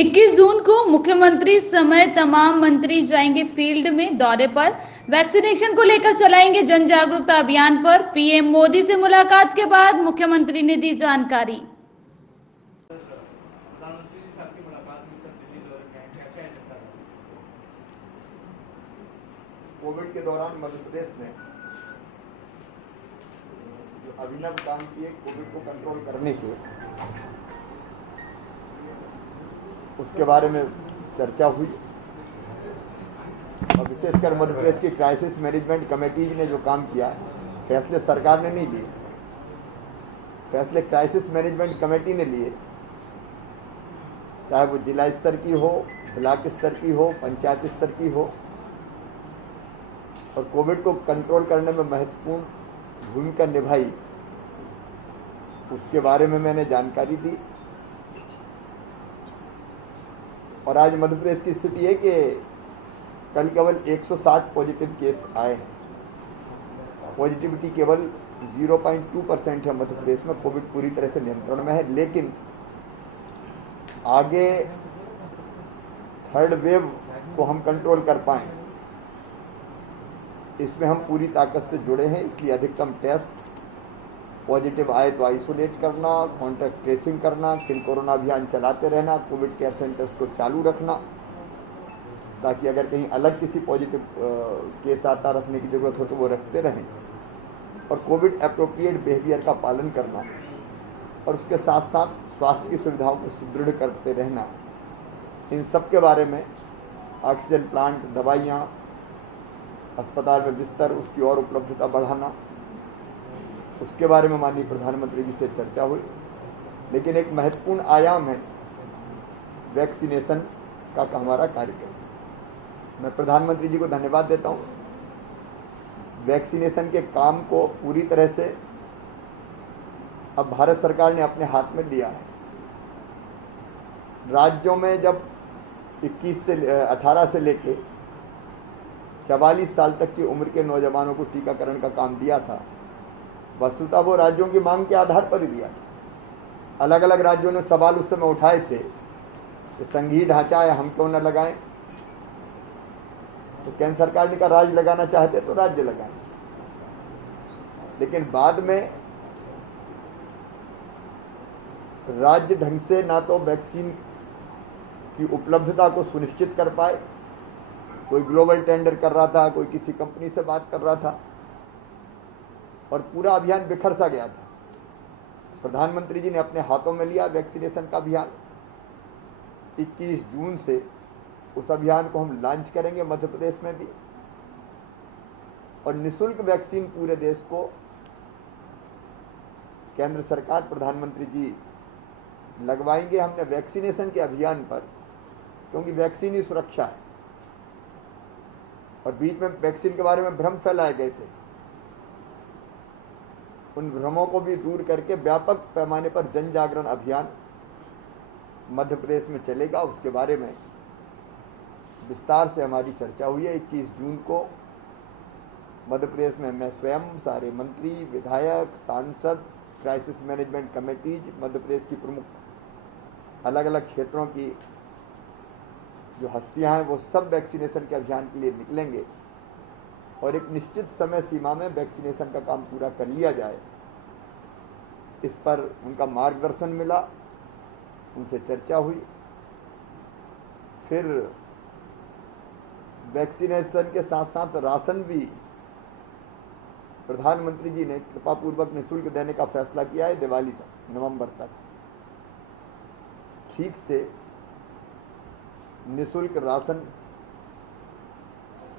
21 जून को मुख्यमंत्री समय तमाम मंत्री जाएंगे फील्ड में दौरे पर। वैक्सीनेशन को लेकर चलाएंगे जन जागरूकता अभियान पर। पीएम मोदी से मुलाकात के बाद मुख्यमंत्री ने दी जानकारी। प्रधानमंत्री जी से आपकी मुलाकात हुई सर, दिल्ली दौरे में क्या एजेंडा था? कोविड के दौरान मध्य प्रदेश ने जो अभिनव काम किए कोविड को कंट्रोल करने के, उसके बारे में चर्चा हुई और विशेषकर मध्य प्रदेश की क्राइसिस मैनेजमेंट कमेटी ने जो काम किया, फैसले सरकार ने नहीं लिए, फैसले क्राइसिस मैनेजमेंट कमेटी ने लिए, चाहे वो जिला स्तर की हो, ब्लॉक स्तर की हो, पंचायत स्तर की हो, और कोविड को कंट्रोल करने में महत्वपूर्ण भूमिका निभाई, उसके बारे में मैंने जानकारी दी। और आज मध्य प्रदेश की स्थिति है कि कल केवल 160 पॉजिटिव केस आए हैं। पॉजिटिविटी केवल 0.2% है मध्य प्रदेश में। कोविड पूरी तरह से नियंत्रण में है, लेकिन आगे थर्ड वेव को हम कंट्रोल कर पाएं, इसमें हम पूरी ताकत से जुड़े हैं। इसलिए अधिकतम टेस्ट, पॉजिटिव आए तो आइसोलेट करना, कॉन्टैक्ट ट्रेसिंग करना, किल कोरोना अभियान चलाते रहना, कोविड केयर सेंटर्स को चालू रखना, ताकि अगर कहीं अलग किसी पॉजिटिव केस आता रखने की जरूरत हो तो वो रखते रहें, और कोविड एप्रोप्रिएट बिहेवियर का पालन करना, और उसके साथ साथ स्वास्थ्य की सुविधाओं को सुदृढ़ करते रहना। इन सब के बारे में ऑक्सीजन प्लांट, दवाइयाँ, अस्पताल में बिस्तर, उसकी और उपलब्धता बढ़ाना, उसके बारे में माननीय प्रधानमंत्री जी से चर्चा हुई। लेकिन एक महत्वपूर्ण आयाम है वैक्सीनेशन का हमारा कार्यक्रम। मैं प्रधानमंत्री जी को धन्यवाद देता हूँ। वैक्सीनेशन के काम को पूरी तरह से अब भारत सरकार ने अपने हाथ में लिया है। राज्यों में जब 18 से लेके 44 साल तक की उम्र के नौजवानों को टीकाकरण का काम दिया था, वस्तुतः वो राज्यों की मांग के आधार पर ही दिया था। अलग अलग राज्यों ने सवाल उस समय उठाए थे कि संघीय ढांचा है, हम क्यों न लगाएं। तो केंद्र सरकार ने कहा राज्य लगाना चाहते तो राज्य लगाएं। लेकिन बाद में राज्य ढंग से ना तो वैक्सीन की उपलब्धता को सुनिश्चित कर पाए, कोई ग्लोबल टेंडर कर रहा था, कोई किसी कंपनी से बात कर रहा था, और पूरा अभियान बिखर सा गया था। प्रधानमंत्री जी ने अपने हाथों में लिया वैक्सीनेशन का अभियान। 21 जून से उस अभियान को हम लॉन्च करेंगे मध्य प्रदेश में भी, और निःशुल्क वैक्सीन पूरे देश को केंद्र सरकार, प्रधानमंत्री जी लगवाएंगे। हमने वैक्सीनेशन के अभियान पर, क्योंकि वैक्सीन ही सुरक्षा है, और बीच में वैक्सीन के बारे में भ्रम फैलाए गए थे, उन भ्रमों को भी दूर करके व्यापक पैमाने पर जन जागरण अभियान मध्य प्रदेश में चलेगा। उसके बारे में विस्तार से हमारी चर्चा हुई है। 21 जून को मध्य प्रदेश में मैं स्वयं, सारे मंत्री, विधायक, सांसद, crisis management committees, Madhya Pradesh की प्रमुख अलग अलग क्षेत्रों की जो हस्तियां हैं, वो सब वैक्सीनेशन के अभियान के लिए निकलेंगे, और एक निश्चित समय सीमा में वैक्सीनेशन का काम पूरा कर लिया जाए, इस पर उनका मार्गदर्शन मिला, उनसे चर्चा हुई। फिर वैक्सीनेशन के साथ साथ राशन भी प्रधानमंत्री जी ने कृपापूर्वक निःशुल्क देने का फैसला किया है। दिवाली तक, नवंबर तक ठीक से निःशुल्क राशन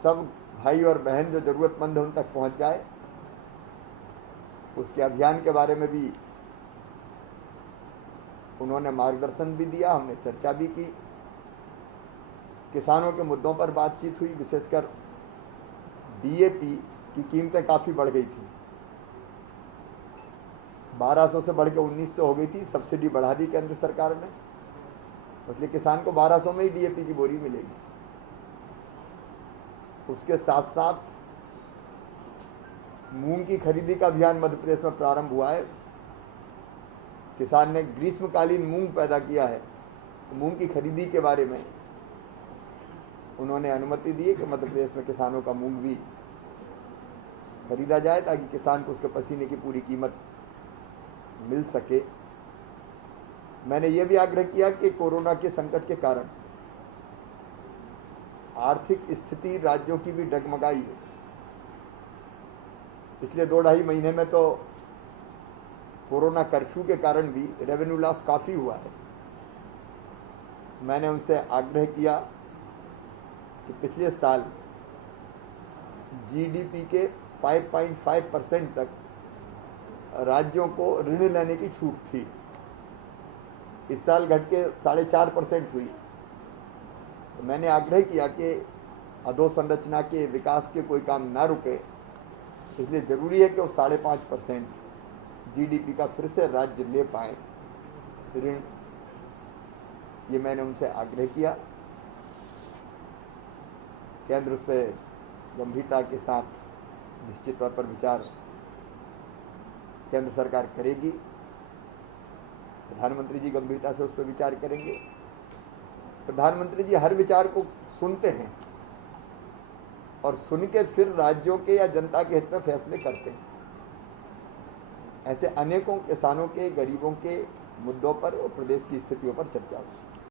सब भाई और बहन जो जरूरतमंद है उन तक पहुंच जाए। उसके अभियान के बारे में भी उन्होंने मार्गदर्शन भी दिया, हमने चर्चा भी की। किसानों के मुद्दों पर बातचीत हुई, विशेषकर डीएपी की कीमतें काफ़ी बढ़ गई थी, 1200 से बढ़ के 1900 हो गई थी। सब्सिडी बढ़ा दी केंद्र सरकार ने, इसलिए किसान को 1200 में ही डीएपी की बोरी मिलेगी। उसके साथ साथ मूंग की खरीदी का अभियान मध्य प्रदेश में प्रारंभ हुआ है। किसान ने ग्रीष्मकालीन मूंग पैदा किया है, मूंग की खरीदी के बारे में उन्होंने अनुमति दी है कि मध्य प्रदेश में किसानों का मूंग भी खरीदा जाए ताकि किसान को उसके पसीने की पूरी कीमत मिल सके। मैंने ये भी आग्रह किया कि कोरोना के संकट के कारण आर्थिक स्थिति राज्यों की भी डगमगाई है। पिछले 2-2.5 महीने में तो कोरोना कर्फ्यू के कारण भी रेवेन्यू लॉस काफी हुआ है। मैंने उनसे आग्रह किया कि पिछले साल जीडीपी के 5.5% तक राज्यों को ऋण लेने की छूट थी। इस साल घट के 4.5% हुई। तो मैंने आग्रह किया कि अधोसंरचना के विकास के कोई काम ना रुके, इसलिए जरूरी है कि वो 5.5% जीडीपी का फिर से राज्य ले पाए ऋण। ये मैंने उनसे आग्रह किया। केंद्र उस पर गंभीरता के साथ निश्चित तौर पर विचार केंद्र सरकार करेगी। प्रधानमंत्री जी गंभीरता से उस पर विचार करेंगे। प्रधानमंत्री जी हर विचार को सुनते हैं और सुन के फिर राज्यों के या जनता के हित में फैसले करते हैं। ऐसे अनेकों किसानों के, गरीबों के मुद्दों पर और प्रदेश की स्थितियों पर चर्चा हुई।